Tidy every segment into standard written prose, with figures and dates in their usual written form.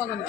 কথা না।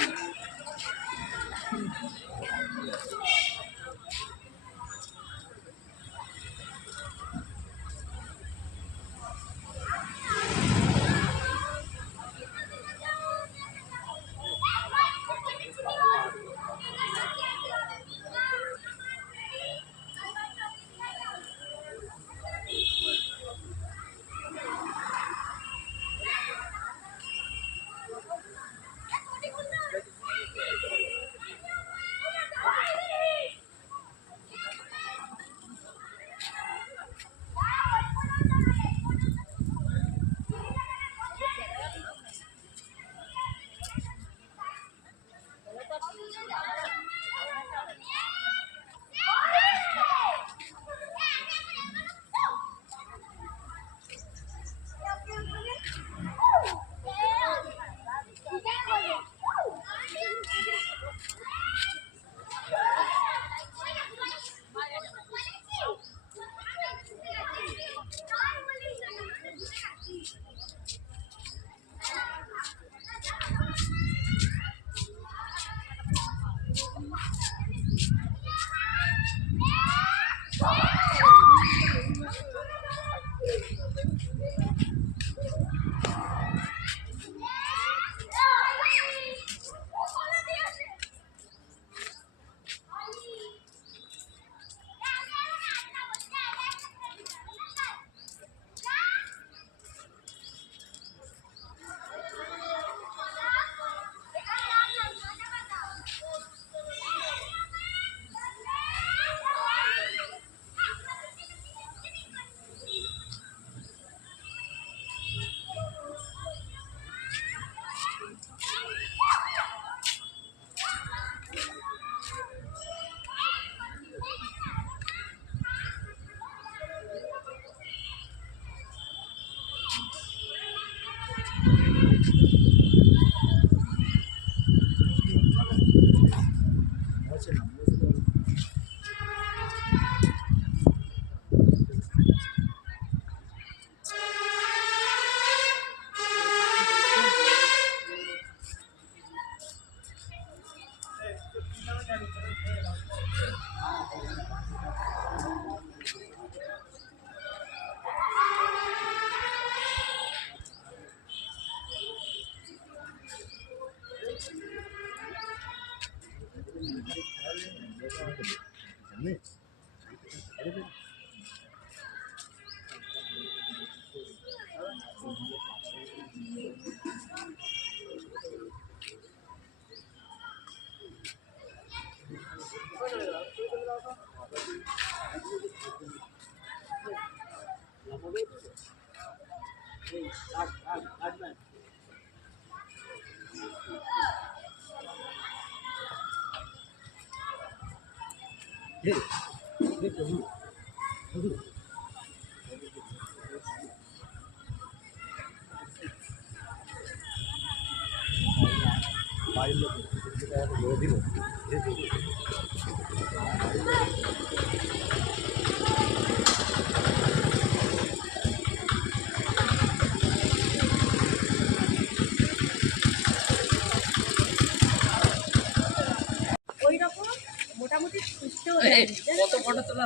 কত ফটো তোলা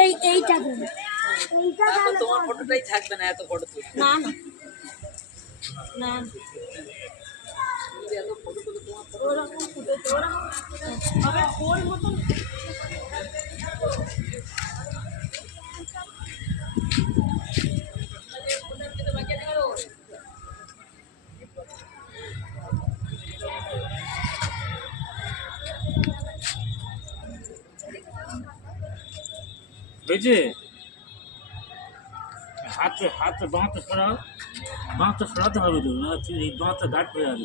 এইটা তোমার ফটোটাই থাকবে না, এত ফটো তুলবে না না এত ফটো তুলে তোমার ওরকম ফুটেছে ওরকম ওর মতন বুঝছে হাতে বাঁধটা সরাও, বাঁধটা সরাতে হবে তো, এই বাঁধটা গাঢ় হয়ে যাবে।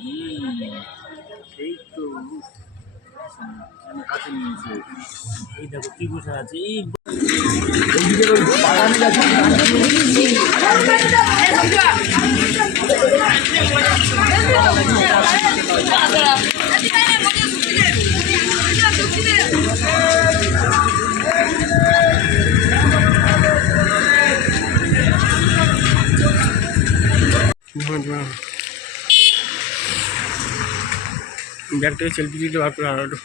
এই তো কাছে নিয়েছে, এই দেখো কি বসে আছে, এই ব্যাগ থেকে সেলফি দিতে বার করে আরো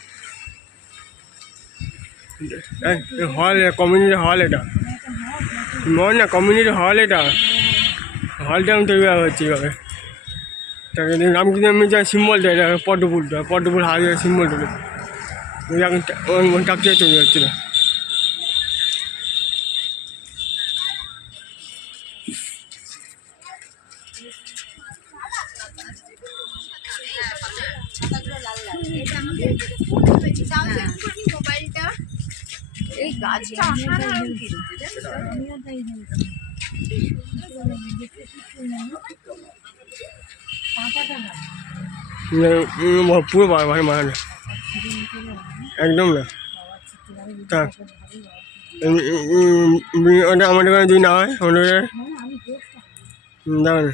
হল, কমিউনিটি হল, এটা নয় না, কমিউনিটি হল, এটা হলটা আমি তৈরি করা হচ্ছে এইভাবে। তাকে রামকৃষ্ণ আমি যা সিম্বলটা, এটা পদ্মফুল হাতে সিম্বলটা টাকতে তৈরি হচ্ছিল। এই গাছটা অসাধারণ কিন্তু পুরো ভাই মারা না, একদম না। থাক ওটা আমাদের কাছে যদি না হয় আমাদের দাও না।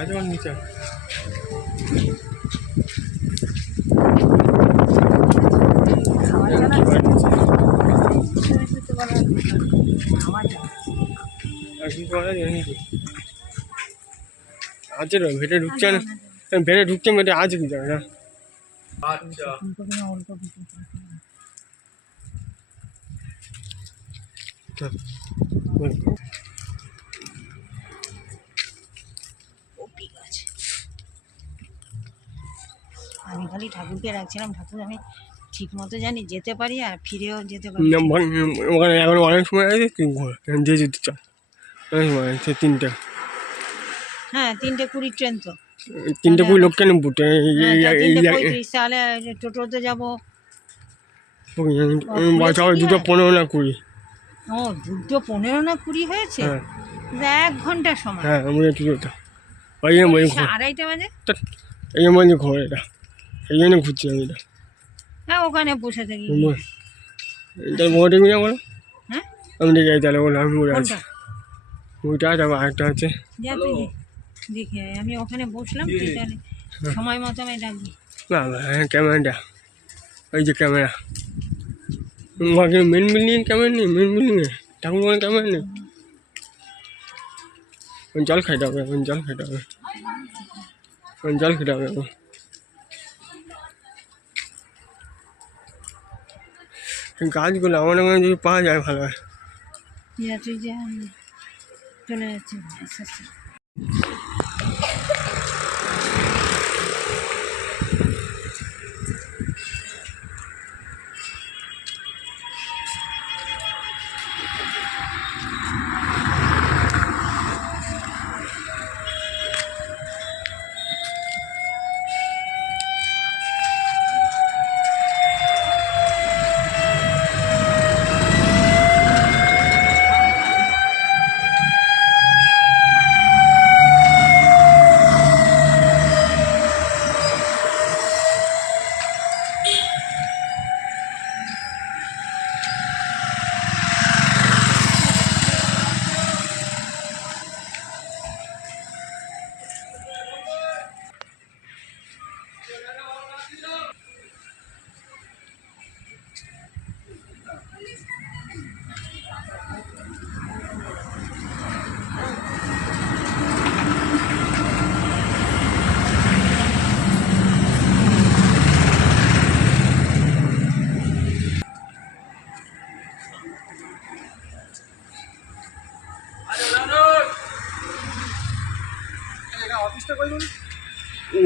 আছে আমার নিচে আছে রে, ভেটে ঢুকছে না, ভেটে ঢুকছে, ভেটে আছে কি জানে না। আচ্ছা আমি খালি ঠাকুরকে রাখছিলাম, ঠাকুর আমি ঠিক মতো জানি যেতে পারি আর ফিরেও যেতে পারি। ওখানে এখন অনেক সময় আছে, তুই দিয়ে যেতে চাও অনেক সময় আছে। 3টা, হ্যাঁ 3:20 ট্রেন তো, 3:20 লোক কেন বুটে 3:35 তাহলে টোটোতে যাবো। 2:15 না 20। ও 2:15 না 20 হয়েছে, 1 ঘন্টা সময়। হ্যাঁ আমি একটু ওই জন্য বলি 2:30 বাজে, এই জন্য বলি ঘর, এটা এই জন্য ঘুরছি আমি। এটা হ্যাঁ ওখানে বসে থাকি। তাহলে বড় টেবিল বলো, হ্যাঁ আমি দেখে তাহলে বলো আমি বলে আছি। কোনটা? ওইটা তারপর আরেকটা আছে, যা তুই দেখে আমি ওখানে বসলাম, তুই তাহলে সময় মতো আমি ডাকবি। না হ্যাঁ ক্যামেরাটা, ওই যে ক্যামেরা, মেন বিল্ডিং ক্যামেরা নেই, মেন বিল্ডিংয়ে ঠাকুর ক্যামেরা নেই। জল খাইতে হবে, জল খেতে হবে, জল খেতে হবে। গাছগুলো আমাদের মনে যদি পাওয়া যায় ভালো হয়। তুই যা, চলে যাচ্ছে আস্তে আস্তে।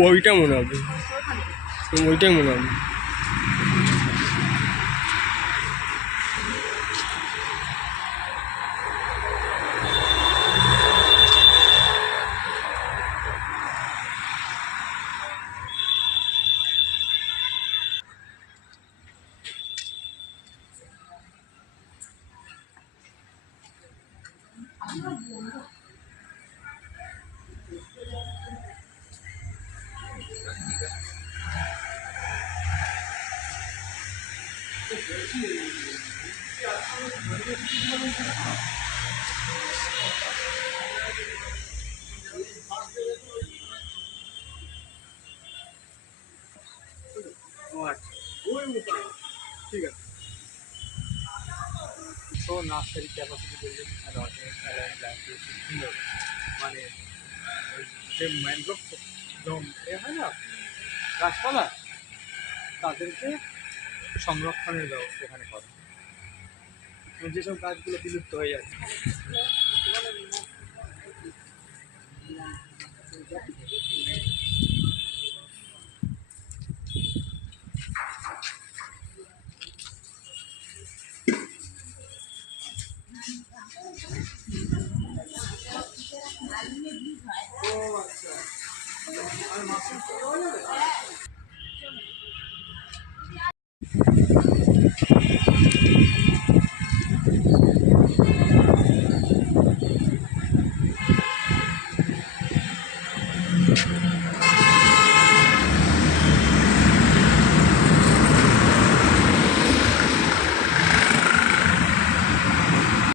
ওইটা মনে হবে, ওইটাই মনে হবে। ঠিক আছে। তো nursery capacity building and organic land সুন্দর, মানে ওই যে ম্যানগ্রোভ এ হয় না গাছপালা, তাদেরকে সংরক্ষণের ব্যবস্থা এখানে করে, যেসব গাছগুলো বিলুপ্ত হয়ে যাচ্ছে।